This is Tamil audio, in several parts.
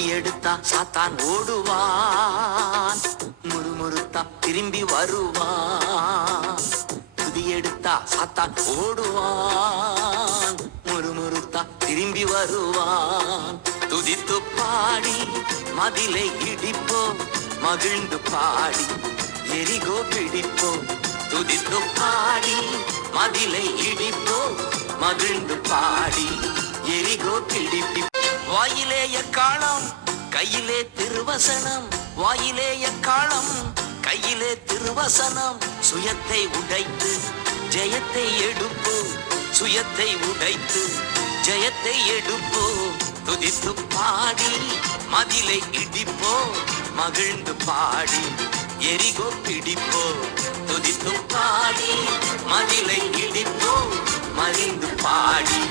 துதி எடுத்தா சாத்தான் ஓடுவான், முறுமுறுத்தா திரும்பி வருவான். துதி எடுத்தா சாத்தான் ஓடுவான், முறுமுறுத்தா திரும்பி வருவான். துதித்து பாடி மதிலை இடிப்போம், மகிழ்ந்து பாடி எரிகோ பிடிப்போம். துதித்து பாடி மதிலை இடிப்போம், மகிழ்ந்து பாடி எரிகோ பிடிப்போம். வாயிலே எக்காளம் கையிலே திருவசனம், வாயிலே எக்காளம் கையிலே திருவசனம். சுயத்தை உடைத்து ஜெயத்தை எடுப்போம், சுயத்தை உடைத்து ஜெயத்தை எடுப்போம். துதித்து பாடி மதிலை இடிப்போம், மகிழ்ந்து பாடி எரிகோ பிடிப்போம். துதித்து பாடி மதிலை இடிப்போம், மகிழ்ந்து பாடி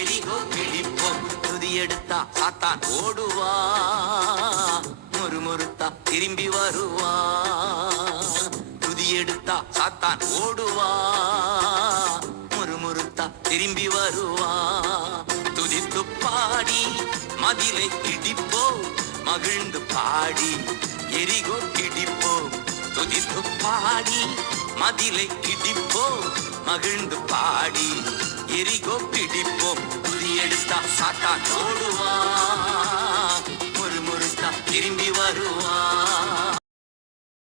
எரிகோ பிடிப்போம். துதி எடுத்தா சாத்தான் ஓடுவா, முறுமுறுத்தா திரும்பி வருவா. துதி எடுத்தா சாத்தான் ஓடுவா, முறுமுறுத்தா திரும்பி வருவா. துதித்து பாடி மதிலை இடிப்போம், மகிழ்ந்து பாடி எரிகோ பிடிப்போம். துதித்து பாடி மதிலை இடிப்போம், மகிழ்ந்து பாடி எரிகோ பிடிப்போம். துதி எடுத்தா சாத்தான் ஓடுவா, முறுமுறுத்தா திரும்பி